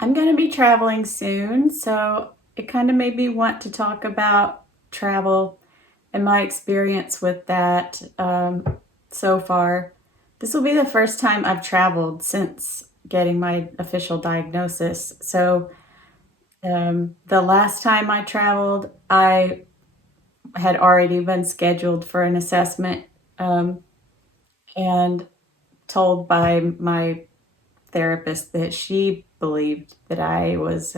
I'm going to be traveling soon, so it kind of made me want to talk about travel and my experience with that so far. This will be the first time I've traveled since getting my official diagnosis. So, the last time I traveled, I had already been scheduled for an assessment um, and told by my therapist that she believed that I was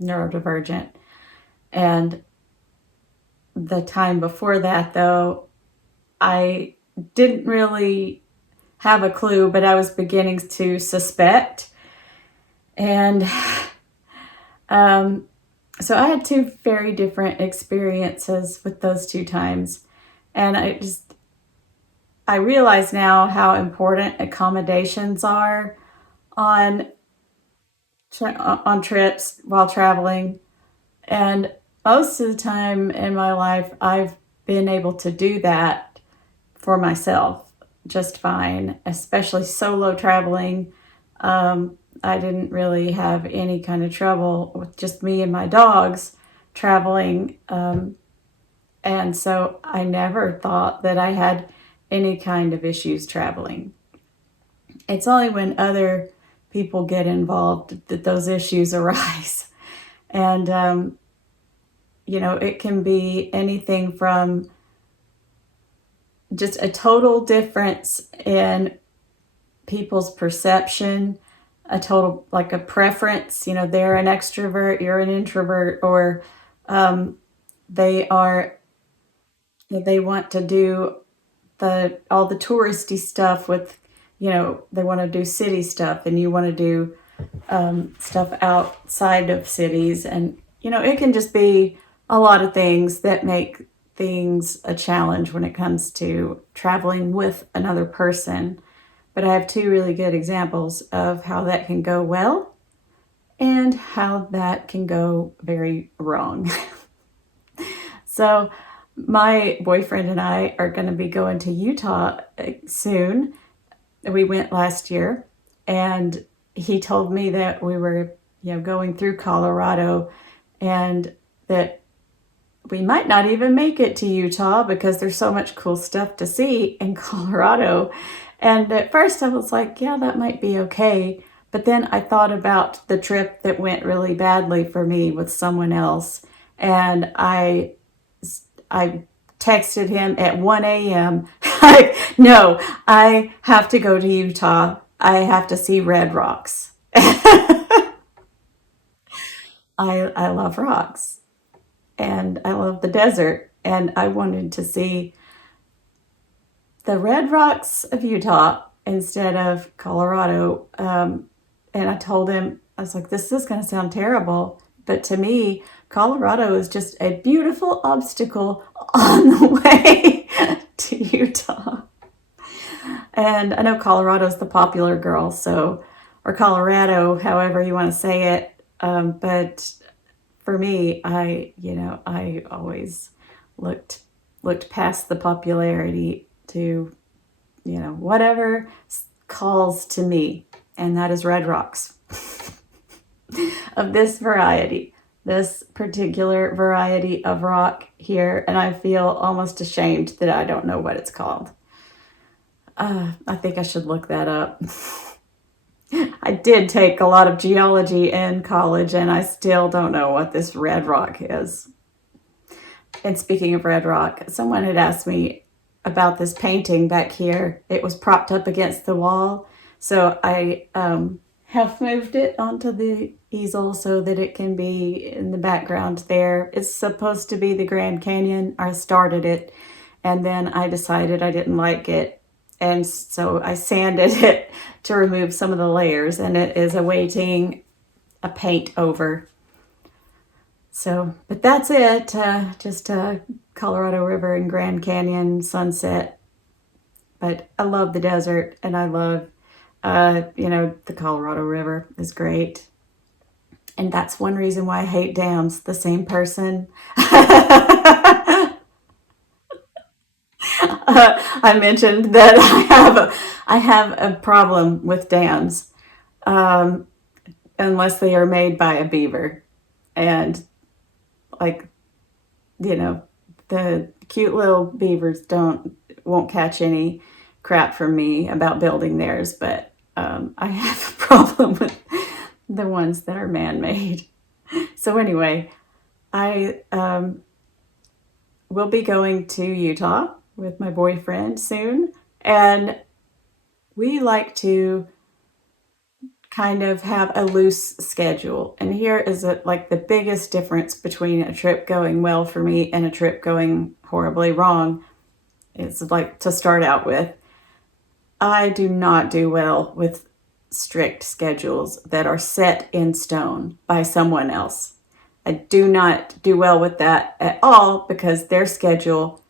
neurodivergent. And the time before that, though, I didn't really have a clue, but I was beginning to suspect. And um, so I had two very different experiences with those two times. And I realize now how important accommodations are on on trips while traveling. And most of the time in my life, I've been able to do that for myself just fine, especially solo traveling. I didn't really have any kind of trouble with just me and my dogs traveling. And so I never thought that I had any kind of issues traveling. It's only when other people get involved that those issues arise. And, it can be anything from just a total difference in people's perception, a total like a preference. They're an extrovert, you're an introvert, or um, they are they want to do the all the touristy stuff with, they want to do city stuff, and you want to do stuff outside of cities, and it can just be a lot of things that make things a challenge when it comes to traveling with another person. But I have two really good examples of how that can go well and how that can go very wrong. So, my boyfriend and I are going to be going to Utah soon. We went last year, and he told me that we were, going through Colorado, and that we might not even make it to Utah because there's so much cool stuff to see in Colorado. And at first I was like, yeah, that might be okay. But then I thought about the trip that went really badly for me with someone else. And I texted him at 1 a.m. like, no, I have to go to Utah. I have to see red rocks. I love rocks, and I love the desert. And I wanted to see the red rocks of Utah instead of Colorado. And I told him, I was like, this is going to sound terrible, but to me, Colorado is just a beautiful obstacle on the way to Utah. And I know Colorado's the popular girl, so, or Colorado, however you want to say it. But for me, I always looked looked past the popularity to, whatever calls to me, and that is red rocks of this variety, this particular variety of rock here, and I feel almost ashamed that I don't know what it's called. I think I should look that up. I did take a lot of geology in college, and I still don't know what this red rock is. And speaking of red rock, someone had asked me about this painting back here. It was propped up against the wall. So I have moved it onto the easel so that it can be in the background there. It's supposed to be the Grand Canyon. I started it, and then I decided I didn't like it. And so I sanded it to remove some of the layers, and it is awaiting a paint over. So, but that's it. Just Colorado River and Grand Canyon sunset. But I love the desert, and I love, the Colorado River is great. And that's one reason why I hate dams. The same person. I mentioned that I have a problem with dams. Um, unless they are made by a beaver. And like, the cute little beavers won't catch any crap from me about building theirs, but I have a problem with the ones that are man-made. So anyway, I will be going to Utah with my boyfriend soon, and we like to kind of have a loose schedule. And here is like the biggest difference between a trip going well for me and a trip going horribly wrong. It's like, to start out with, I do not do well with strict schedules that are set in stone by someone else. I do not do well with that at all, because their schedule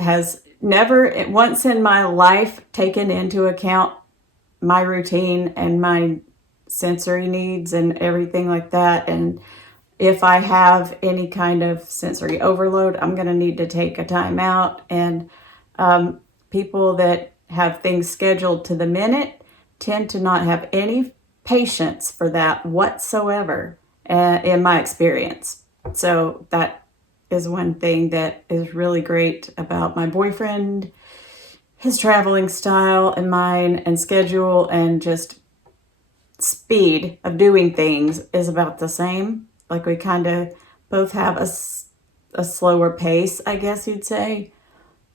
has never once in my life taken into account my routine and my sensory needs and everything like that. And if I have any kind of sensory overload, I'm going to need to take a time out. And people that have things scheduled to the minute tend to not have any patience for that whatsoever, in my experience. So that is one thing that is really great about my boyfriend. His traveling style and mine and schedule and just speed of doing things is about the same. Like, we kind of both have a slower pace, I guess you'd say.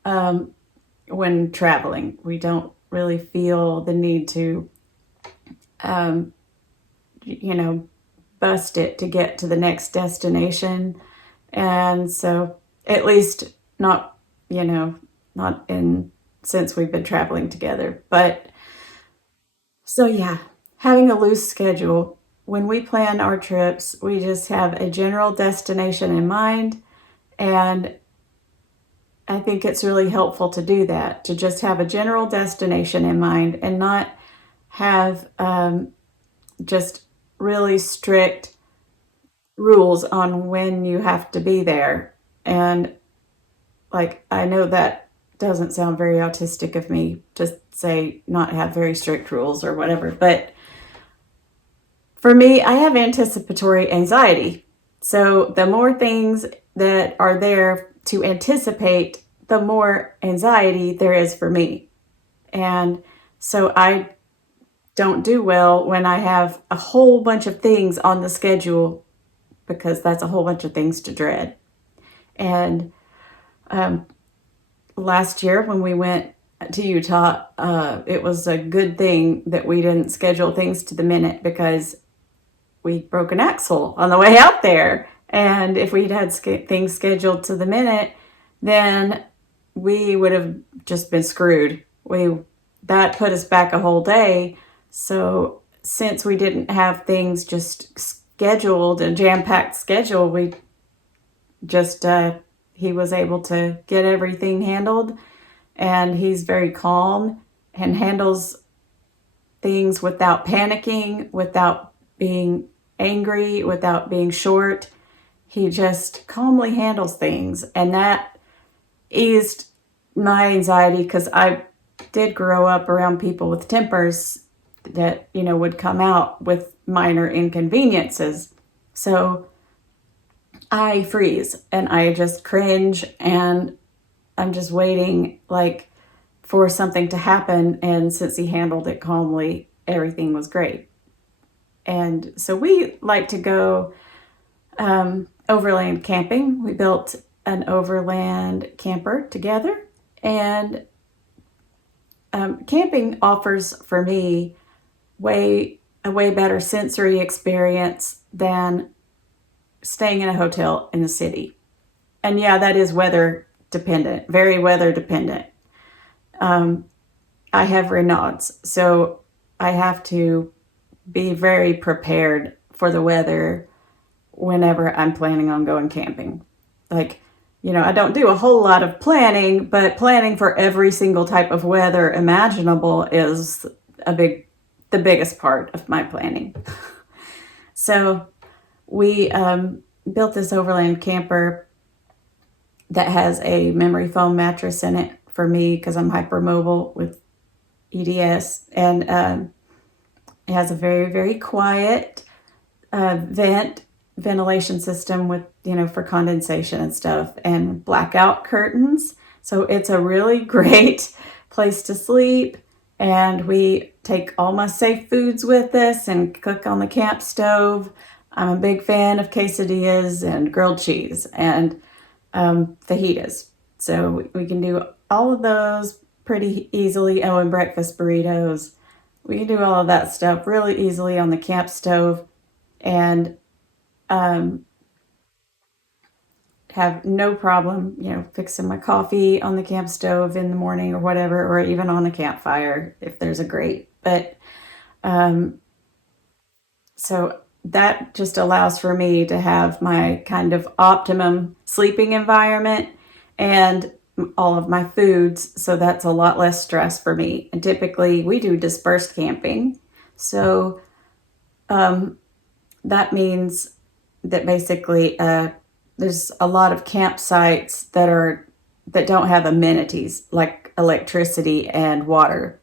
When traveling, we don't really feel the need to, bust it to get to the next destination. And so, at least not, not in since we've been traveling together. But so, yeah, having a loose schedule. When we plan our trips, we just have a general destination in mind. And I think it's really helpful to do that, to just have a general destination in mind and not have just really strict rules on when you have to be there. And like, I know that doesn't sound very autistic of me to say not have very strict rules or whatever, but for me, I have anticipatory anxiety. So the more things that are there to anticipate, the more anxiety there is for me. And so I don't do well when I have a whole bunch of things on the schedule, because that's a whole bunch of things to dread. And last year when we went to Utah, it was a good thing that we didn't schedule things to the minute, because we broke an axle on the way out there. And if we'd had things scheduled to the minute, then we would have just been screwed. That put us back a whole day. So since we didn't have things just scheduled, a jam-packed schedule, we just he was able to get everything handled. And he's very calm and handles things without panicking, without being angry, without being short. He just calmly handles things. And that eased my anxiety, because I did grow up around people with tempers that, would come out with minor inconveniences. So I freeze and I just cringe, and I'm just waiting for something to happen. And since he handled it calmly, everything was great. And so we like to go overland camping. We built an overland camper together. And camping offers for me a way better sensory experience than staying in a hotel in the city. And yeah, that is weather dependent, very weather dependent. I have Raynaud's, so I have to be very prepared for the weather whenever I'm planning on going camping. I don't do a whole lot of planning, but planning for every single type of weather imaginable is the biggest part of my planning. So we built this overland camper that has a memory foam mattress in it for me, because I'm hypermobile with EDS. And it has a very, very quiet ventilation system with, for condensation and stuff, and blackout curtains. So it's a really great place to sleep. And we take all my safe foods with us and cook on the camp stove. I'm a big fan of quesadillas and grilled cheese and fajitas. So we can do all of those pretty easily. Oh, and breakfast burritos. We can do all of that stuff really easily on the camp stove and um, have no problem, fixing my coffee on the camp stove in the morning or whatever, or even on a campfire if there's a grate. But um, so that just allows for me to have my kind of optimum sleeping environment and all of my foods. So that's a lot less stress for me. And typically we do dispersed camping. So um, that means that basically there's a lot of campsites that don't have amenities like electricity and water.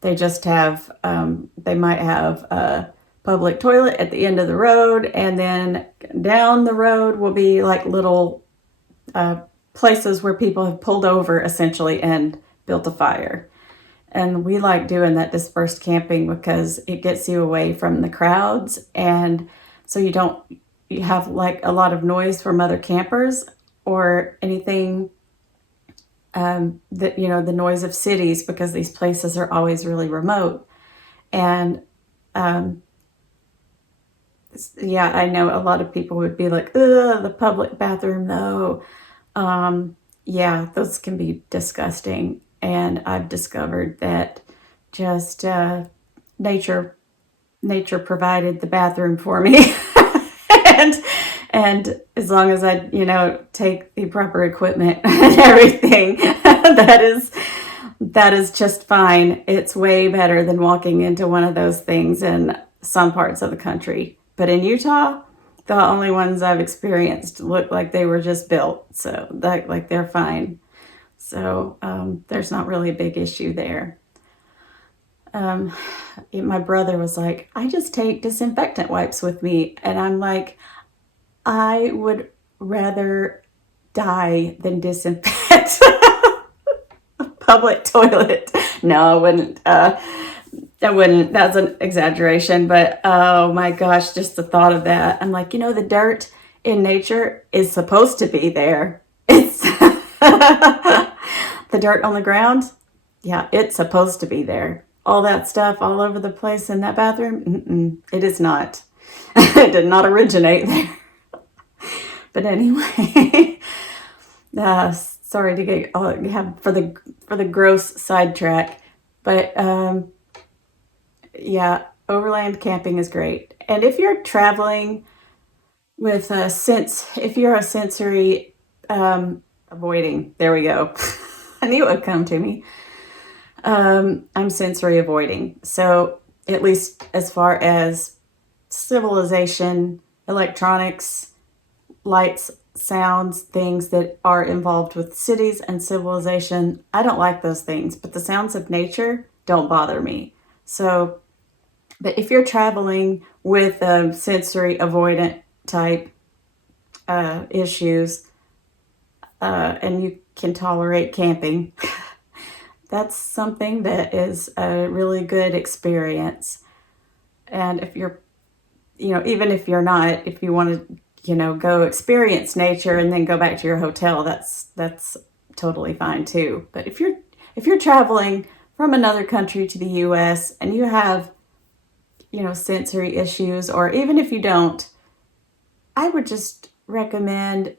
They just have they might have a public toilet at the end of the road, and then down the road will be like little uh, places where people have pulled over essentially and built a fire. And we like doing that dispersed camping because it gets you away from the crowds, and so you have like a lot of noise from other campers or anything that the noise of cities, because these places are always really remote. And um, yeah, I know a lot of people would be like, ugh, the public bathroom, no. Yeah, those can be disgusting. And I've discovered that just nature nature provided the bathroom for me. and and as long as I, take the proper equipment and everything, that is just fine. It's way better than walking into one of those things in some parts of the country. But in Utah, the only ones I've experienced look like they were just built, so that like they're fine. So there's not really a big issue there. Um, my brother was like, I just take disinfectant wipes with me. And I'm like, I would rather die than disinfect a public toilet. No, I wouldn't. I wouldn't. That's an exaggeration. But oh my gosh, just the thought of that. I'm like, the dirt in nature is supposed to be there. It's the dirt on the ground. Yeah, it's supposed to be there. All that stuff all over the place in that bathroom. It is not. It did not originate there. But anyway, sorry to get for the gross sidetrack. But yeah, overland camping is great. And if you're traveling with if you're a sensory avoiding, there we go. I knew it would come to me. I'm sensory avoiding. So at least as far as civilization, electronics, lights, sounds, things that are involved with cities and civilization, I don't like those things, but the sounds of nature don't bother me. So, but if you're traveling with sensory avoidant type issues, and you can tolerate camping, that's something that is a really good experience. And if you're, even if you're not, if you want to, go experience nature and then go back to your hotel, that's totally fine too. But if you're traveling from another country to the US and you have, sensory issues, or even if you don't, I would just recommend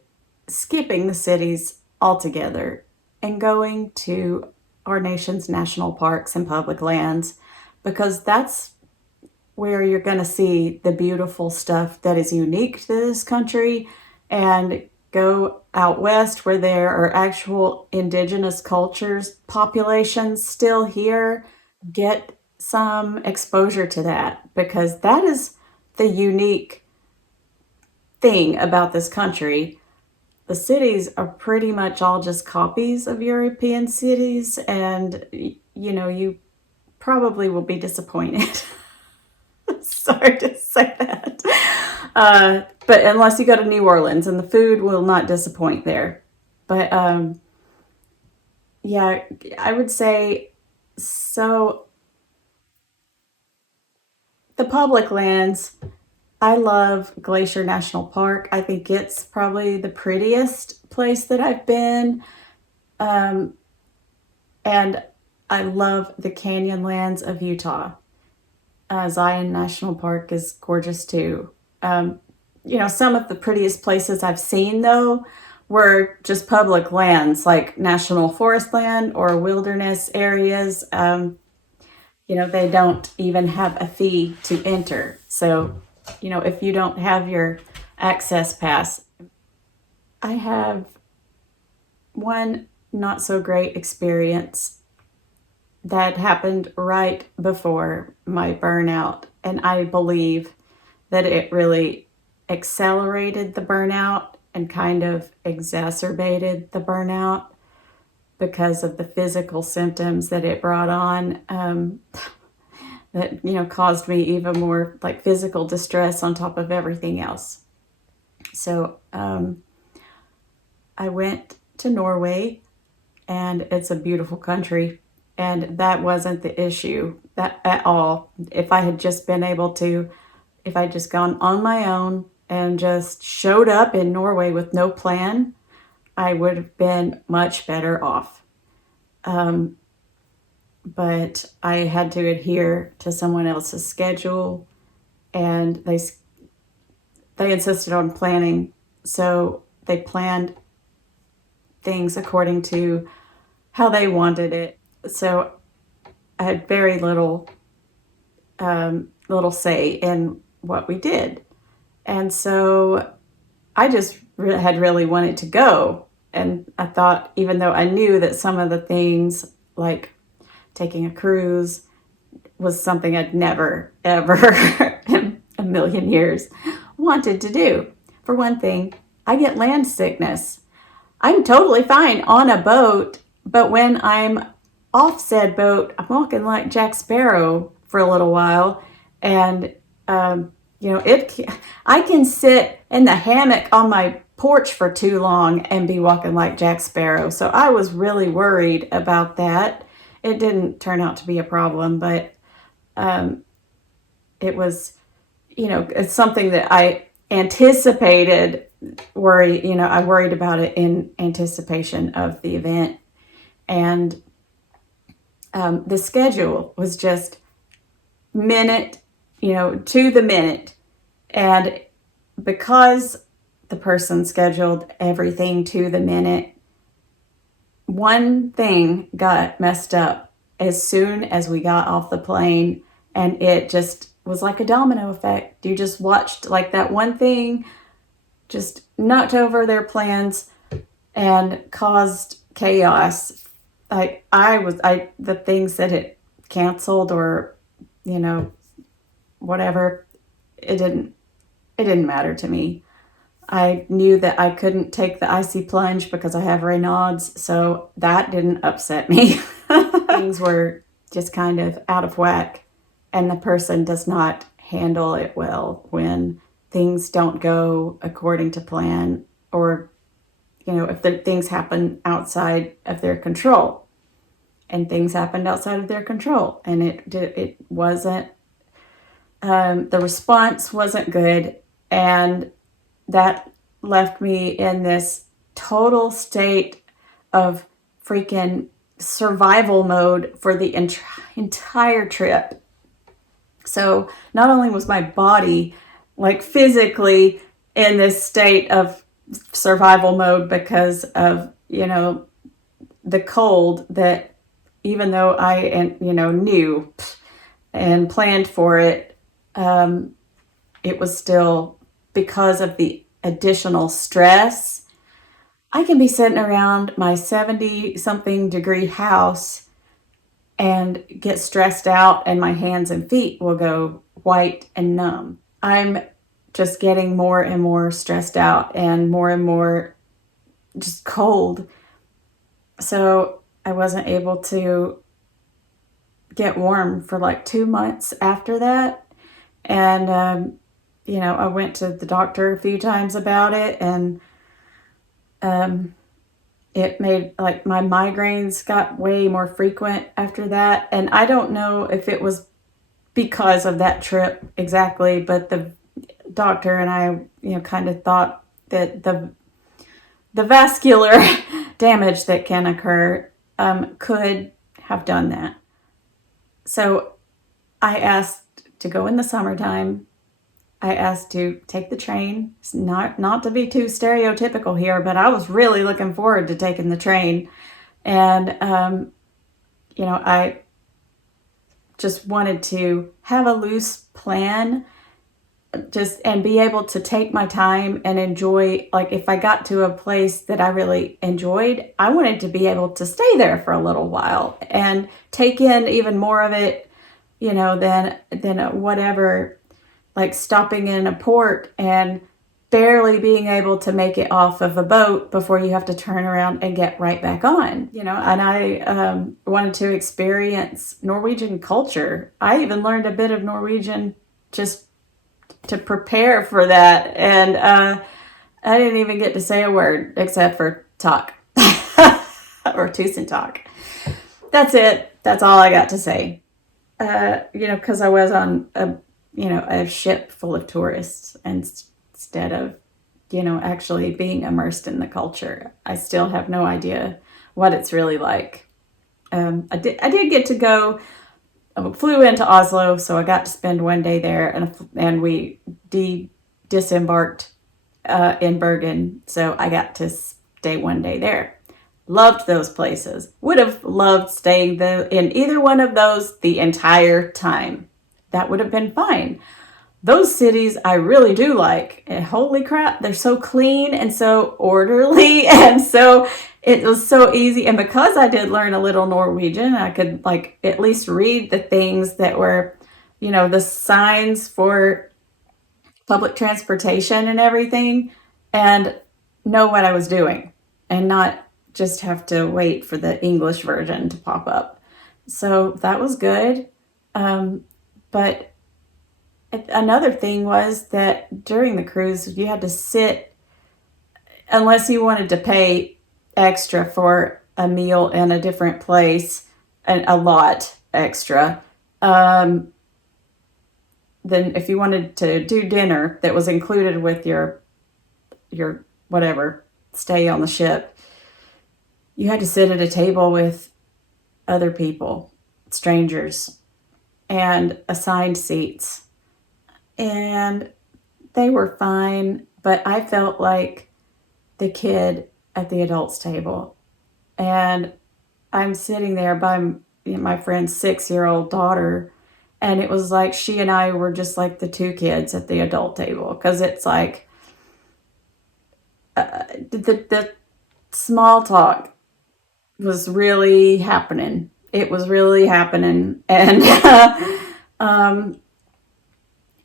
skipping the cities altogether and going to our nation's national parks and public lands, because that's where you're going to see the beautiful stuff that is unique to this country. And go out west where there are actual indigenous cultures, populations still here. Get some exposure to that, because that is the unique thing about this country. The cities are pretty much all just copies of European cities, and you probably will be disappointed. Sorry to say that. But unless you go to New Orleans, and the food will not disappoint there. But yeah, I would say so. The public lands, I love Glacier National Park. I think it's probably the prettiest place that I've been. Um, and I love the Canyonlands of Utah. Zion National Park is gorgeous too. Um, some of the prettiest places I've seen though were just public lands like national forest land or wilderness areas. They don't even have a fee to enter. So, if you don't have your access pass, I have one not so great experience that happened right before my burnout. And I believe that it really accelerated the burnout and kind of exacerbated the burnout because of the physical symptoms that it brought on. That caused me even more like physical distress on top of everything else. So I went to Norway, and it's a beautiful country, and that wasn't the issue that at all. If I had just been able to, if I'd just gone on my own and just showed up in Norway with no plan, I would have been much better off. Um, but I had to adhere to someone else's schedule, and they insisted on planning, so they planned things according to how they wanted it. So I had very little say in what we did, and so I just had really wanted to go. And I thought, even though I knew that some of the things like taking a cruise was something I'd never, ever in a million years wanted to do. For one thing, I get land sickness. I'm totally fine on a boat, but when I'm off said boat, I'm walking like Jack Sparrow for a little while, and I can sit in the hammock on my porch for too long and be walking like Jack Sparrow. So I was really worried about that. It didn't turn out to be a problem, but um, it was, it's something that I anticipated. I worried about it in anticipation of the event. And the schedule was just minute, to the minute. And because the person scheduled everything to the minute, one thing got messed up as soon as we got off the plane, and it just was like a domino effect. You just watched like that one thing just knocked over their plans and caused chaos. The things that it canceled or, whatever, it didn't matter to me. I knew that I couldn't take the icy plunge because I have Raynaud's, so that didn't upset me. Things were just kind of out of whack, and the person does not handle it well when things don't go according to plan, or if the things happen outside of their control. And things happened outside of their control, and it wasn't, the response wasn't good, and that left me in this total state of freaking survival mode for the entire trip. So not only was my body like physically in this state of survival mode because of, the cold, that even though I, knew and planned for it, it was still because of the additional stress. I can be sitting around my 70 something degree house and get stressed out, and my hands and feet will go white and numb. I'm just getting more and more stressed out and more just cold. So I wasn't able to get warm for like 2 months after that. And I went to the doctor a few times about it, and um, it made like my migraines got way more frequent after that. And I don't know if it was because of that trip exactly, but the doctor and I, kind of thought that the vascular damage that can occur could have done that. So I asked to go in the summertime. I asked to take the train. It's not to be too stereotypical here, but I was really looking forward to taking the train. And I just wanted to have a loose plan, just and be able to take my time and enjoy. Like, if I got to a place that I really enjoyed, I wanted to be able to stay there for a little while and take in even more of it, than whatever, like stopping in a port and barely being able to make it off of a boat before you have to turn around and get right back on. And I wanted to experience Norwegian culture. I even learned a bit of Norwegian just to prepare for that. And I didn't even get to say a word except for talk or tusen talk. That's it. That's all I got to say. Because I was on a ship full of tourists, and instead of, actually being immersed in the culture, I still have no idea what it's really like. I did get to go. I flew into Oslo, so I got to spend one day there, and we disembarked in Bergen, so I got to stay one day there. Loved those places. Would have loved staying in either one of those the entire time. That would have been fine. Those cities I really do like. And holy crap, they're so clean and so orderly, and so it was so easy. And because I did learn a little Norwegian, I could like at least read the things that were, the signs for public transportation and everything, and know what I was doing, and not just have to wait for the English version to pop up. So that was good. But another thing was that during the cruise, you had to sit, unless you wanted to pay extra for a meal in a different place, and a lot extra. Then if you wanted to do dinner that was included with your whatever stay on the ship, you had to sit at a table with other people, strangers, and assigned seats. And they were fine, but I felt like the kid at the adults table. And I'm sitting there by my friend's 6-year-old daughter, and it was like she and I were just like the two kids at the adult table, because it's like the small talk was really happening. It was really happening, and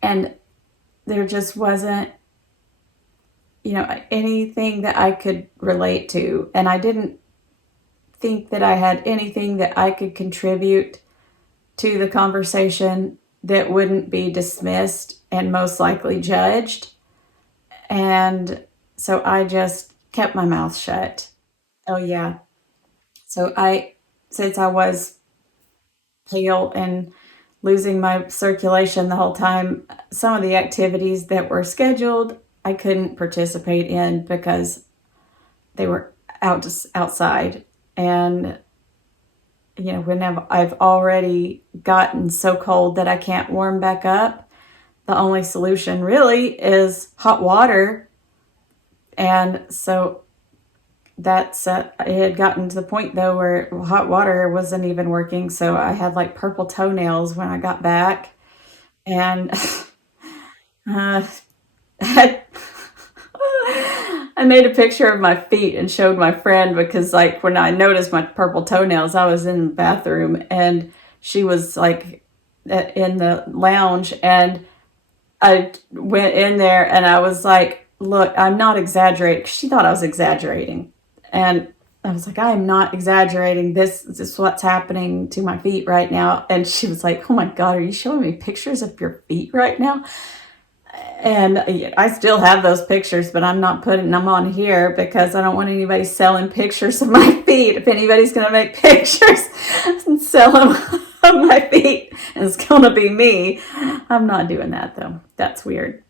and there just wasn't, anything that I could relate to, and I didn't think that I had anything that I could contribute to the conversation that wouldn't be dismissed and most likely judged. And so I just kept my mouth shut. Oh yeah. So since I was pale and losing my circulation the whole time, some of the activities that were scheduled, I couldn't participate in because they were outside. And when I've already gotten so cold that I can't warm back up, the only solution really is hot water. And so that's it had gotten to the point though where hot water wasn't even working, so I had like purple toenails when I got back. And uh, I made a picture of my feet and showed my friend, because like when I noticed my purple toenails, I was in the bathroom and she was like in the lounge, and I went in there and I was like, look, I'm not exaggerating. She thought I was exaggerating. And I was like, I am not exaggerating. This is what's happening to my feet right now. And she was like, oh my God, are you showing me pictures of your feet right now? And I still have those pictures, but I'm not putting them on here because I don't want anybody selling pictures of my feet. If anybody's going to make pictures and sell them of my feet, it's going to be me. I'm not doing that though. That's weird.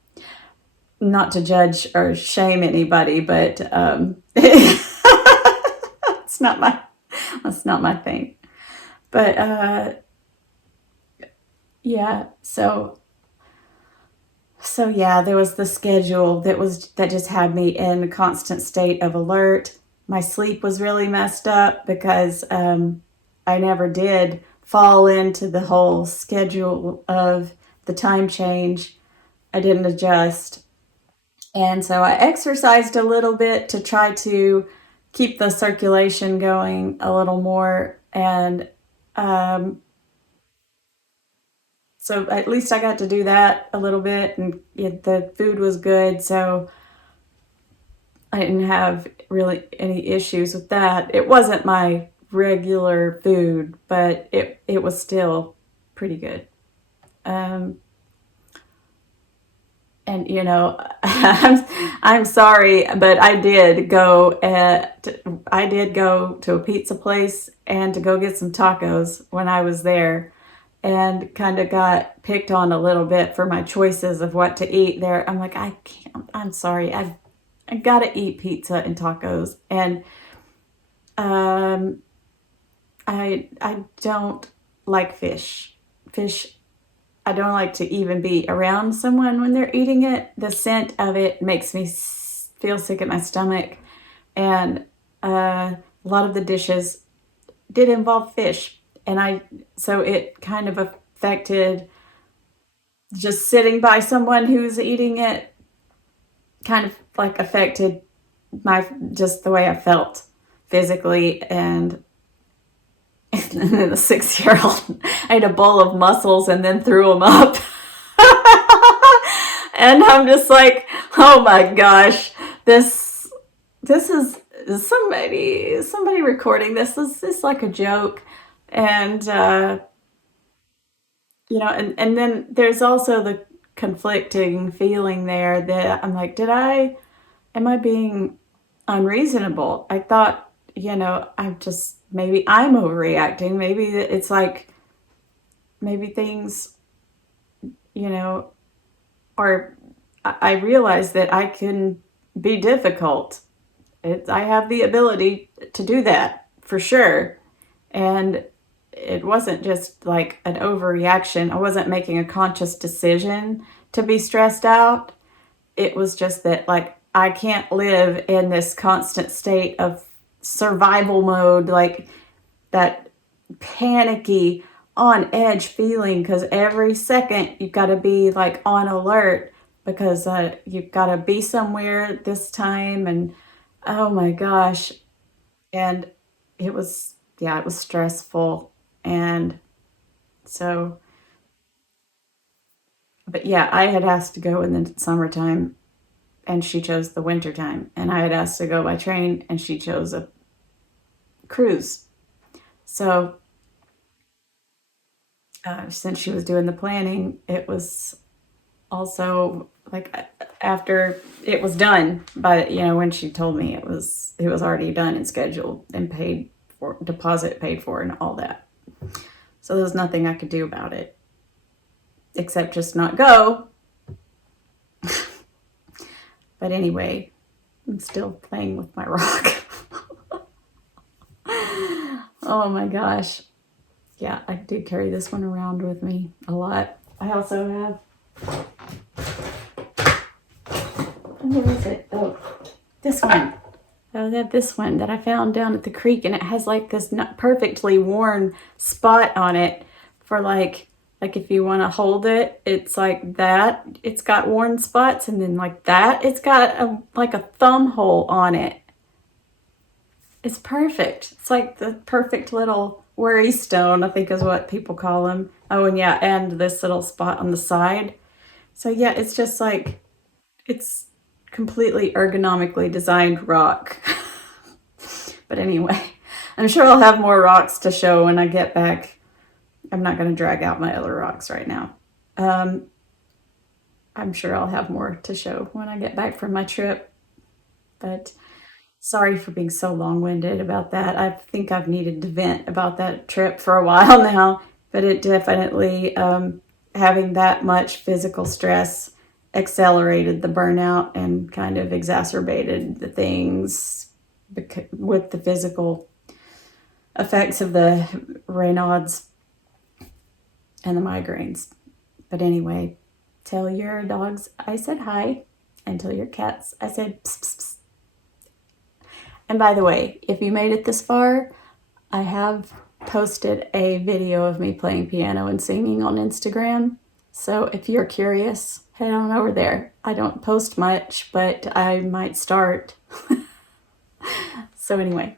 Not to judge or shame anybody, but it's not my that's not my thing. But yeah, so yeah, there was the schedule that just had me in a constant state of alert. My sleep was really messed up because I never did fall into the whole schedule of the time change. I didn't adjust. And so I exercised a little bit to try to keep the circulation going a little more. And um, so at least I got to do that a little bit. And the food was good. So I didn't have really any issues with that. It wasn't my regular food, but it was still pretty good. Um, and I'm sorry, but I did go to a pizza place and to go get some tacos when I was there, and kind of got picked on a little bit for my choices of what to eat there. I'm like, I can't. I'm sorry. I gotta eat pizza and tacos, and um, I don't like fish. Fish, I don't like to even be around someone when they're eating it. The scent of it makes me feel sick at my stomach, and a lot of the dishes did involve fish, and so it kind of affected just sitting by someone who's eating it. Kind of like affected my just the way I felt physically, and the 6-year-old ate a bowl of mussels and then threw them up. And I'm just like, oh my gosh, this is somebody recording this. This is like a joke. And and then there's also the conflicting feeling there that I'm like, am I being unreasonable? I thought, maybe I'm overreacting. Maybe it's like, maybe things, you know, are, I realize that I can be difficult. I have the ability to do that for sure. And it wasn't just like an overreaction. I wasn't making a conscious decision to be stressed out. It was just that, like, I can't live in this constant state of survival mode, like that panicky, on edge feeling, because every second you've got to be like on alert because you've got to be somewhere this time. And oh my gosh. And it was stressful. And so, but yeah, I had asked to go in the summertime and she chose the winter time. And I had asked to go by train and she chose a cruise. So since she was doing the planning, it was also like after it was done, but when she told me it was already done and scheduled and paid for, deposit paid for, and all that. So there was nothing I could do about it except just not go. But anyway, I'm still playing with my rock. Oh my gosh. Yeah, I do carry this one around with me a lot. I also have, where is it? Oh, this one. I have this one that I found down at the creek, and it has like this perfectly worn spot on it for like if you want to hold it, it's like that. It's got worn spots, and then like that, it's got like a thumb hole on it. It's perfect. It's like the perfect little worry stone, I think is what people call them. Oh, and yeah, and this little spot on the side. So yeah, it's just like, it's completely ergonomically designed rock. But anyway, I'm sure I'll have more rocks to show when I get back. I'm not going to drag out my other rocks right now. Um, I'm sure I'll have more to show when I get back from my trip. But sorry for being so long-winded about that. I think I've needed to vent about that trip for a while now, but it definitely, having that much physical stress accelerated the burnout and kind of exacerbated the things with the physical effects of the Raynaud's and the migraines. But anyway, tell your dogs I said hi, and tell your cats I said psst, psst, psst. And by the way, if you made it this far, I have posted a video of me playing piano and singing on Instagram. So if you're curious, head on over there. I don't post much, but I might start. So anyway,